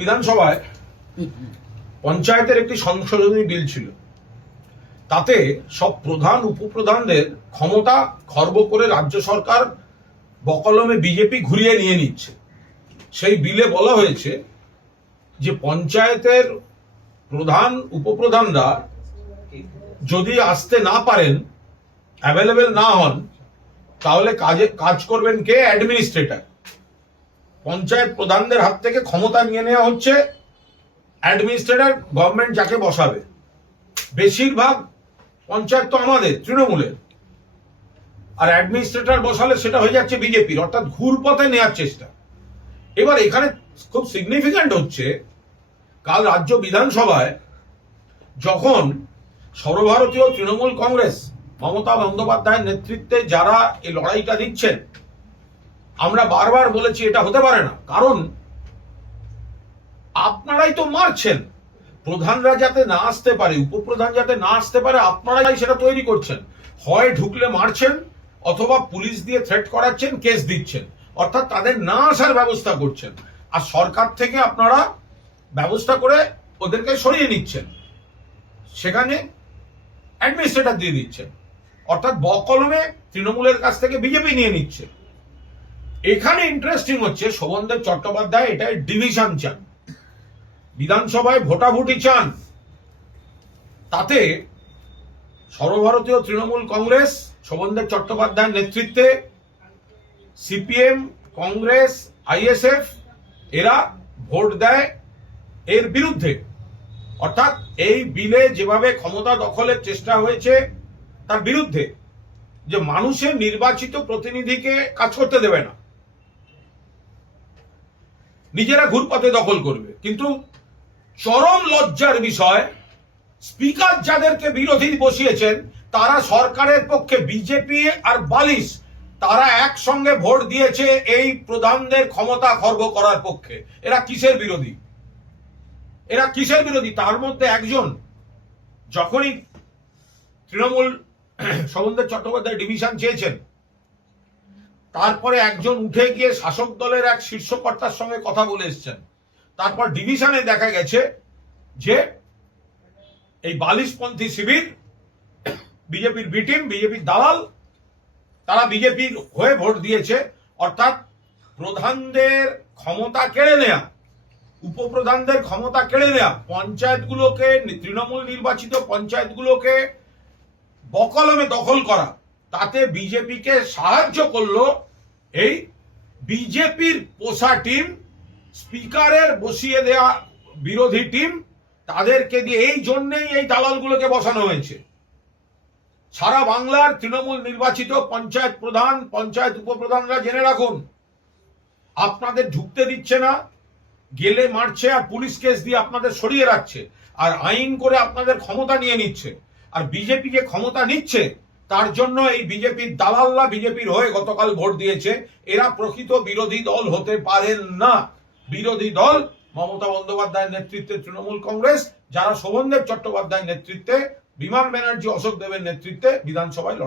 বিধানসভায় পঞ্চায়েতের একটি সংশোধনী বিল ছিল, তাতে সব প্রধান উপপ্রধানদের ক্ষমতা খর্ব করে রাজ্য সরকার বকলমে বিজেপি ঘুরিয়ে নিয়ে নিচ্ছে। সেই বিলে বলা হয়েছে যে পঞ্চায়েতের প্রধান উপপ্রধানরা যদি আসতে না পারেন, অ্যাভেলেবেল না হন, তাহলে কাজ করবেন কে? অ্যাডমিনিস্ট্রেটর। পঞ্চায়েত প্রধানদের হাত থেকে ক্ষমতা নিয়ে নেওয়া হচ্ছে। অ্যাডমিনিস্ট্রেটর গভর্নমেন্ট যাকে বসাবে, বেশিরভাগ পঞ্চায়েত তো আমাদের তৃণমূলের, আর অ্যাডমিনিস্ট্রেটর বসালে সেটা হয়ে যাচ্ছে বিজেপির, অর্থাৎ ঘুরপথে নেওয়ার চেষ্টা। এবার এখানে খুব সিগনিফিক্যান্ট হচ্ছে, কাল রাজ্য বিধানসভায় যখন সর্বভারতীয় তৃণমূল কংগ্রেস মমতা বন্দ্যোপাধ্যায়ের নেতৃত্বে যারা এই লড়াইটা দিচ্ছেন, আমরা বারবার বলেছি এটা হতে পারে না, কারণ আপনারাই তো মারছেন। প্রধানরা যাতে না আসতে পারে, উপপ্রধান যাতে না আসতে পারে, আপনারাই সেটা তৈরি করছেন। হয় ঢুকলে মারছেন, অথবা পুলিশ দিয়ে থ্রেট করাচ্ছেন, কেস দিচ্ছেন, অর্থাৎ তাদের না আসার ব্যবস্থা করছেন। আর সরকার থেকে আপনারা ব্যবস্থা করে ওদেরকে সরিয়ে নিচ্ছেন, সেখানে অ্যাডমিনিস্ট্রেটর দিয়ে দিচ্ছেন, অর্থাৎ বকলমে তৃণমূলের কাছ থেকে বিজেপি নিয়ে নিচ্ছে। এখানে ইন্টারেস্টিং হচ্ছে, শোভনদেব চট্টোপাধ্যায় এটা ডিভিশন চান, বিধানসভায় ভোটাভুটি চান। তাতে সর্বভারতীয় তৃণমূল কংগ্রেস শোভনদেব চট্টোপাধ্যায়ের নেতৃত্বে, সিপিএম, কংগ্রেস, আইএসএফ এরা ভোট দেয় এর বিরুদ্ধে। অর্থাৎ এই বিলে যেভাবে ক্ষমতা দখলের চেষ্টা হয়েছে তার বিরুদ্ধে, যে মানুষের নির্বাচিত প্রতিনিধিকে কাজ করতে দেবে না, নিজেরা ঘুরপথে দখল করবে। কিন্তু চরম লজ্জার বিষয়, স্পিকার যাদেরকে বিরোধী বসিয়েছেন তারা সরকারের পক্ষে, বিজেপি আর বালিশ, তারা একসঙ্গে ভোট দিয়েছে এই প্রধানদের ক্ষমতা খর্ব করার পক্ষে। এরা কিসের বিরোধী? এরা কিসের বিরোধী? তার মধ্যে একজন যখনই তৃণমূল শোভনদেব চট্টোপাধ্যায় ডিভিশন চেয়েছেন, তারপরে একজন উঠে গিয়ে শাসক দলের এক শীর্ষকর্তার সঙ্গে কথা বলে এসছেন। তারপর ডিভিশনে দেখা গেছে যে এই বালিশপন্থী শিবির, বিজেপির বি টিম, বিজেপির দালাল, তারা বিজেপির হয়ে ভোট দিয়েছে। অর্থাৎ প্রধানদের ক্ষমতা কেড়ে নেয়া, উপপ্রধানদের ক্ষমতা কেড়ে নেয়া, পঞ্চায়েতগুলোকে, তৃণমূল নির্বাচিত পঞ্চায়েতগুলোকে বকলমে দখল করা, তাতে বিজেপিকে সাহায্য করলো এই বিজেপির পোষা টিম, স্পিকারের বসিয়ে দেয়া বিরোধী টিম, তাদেরকে দিয়ে। এই জন্যেই এই দালালগুলোকে বসানো হয়েছে। সারা বাংলার তৃণমূল নির্বাচিত পঞ্চায়েত প্রধান, পঞ্চায়েত উপপ্রধানরা জেনে রাখুন, আপনাদের ঢুকতে দিচ্ছে না, গেলে মারছে, আর পুলিশ কেস দিয়ে আপনাদের সরিয়ে রাখছে, আর আইন করে আপনাদের ক্ষমতা নিয়ে নিচ্ছে। আর বিজেপি যে ক্ষমতা নিচ্ছে, তার জন্য এই বিজেপির দালালরা বিজেপির হয়ে গতকাল ভোট দিয়েছে। এরা প্রকৃত বিরোধী দল হতে পারেন না। বিরোধী দল মমতা বন্দ্যোপাধ্যায়ের নেতৃত্বে তৃণমূল কংগ্রেস, যারা শোভনদেব চট্টোপাধ্যায়ের নেতৃত্বে, বিমান ব্যানার্জি, অশোক দেবের নেতৃত্বে বিধানসভায়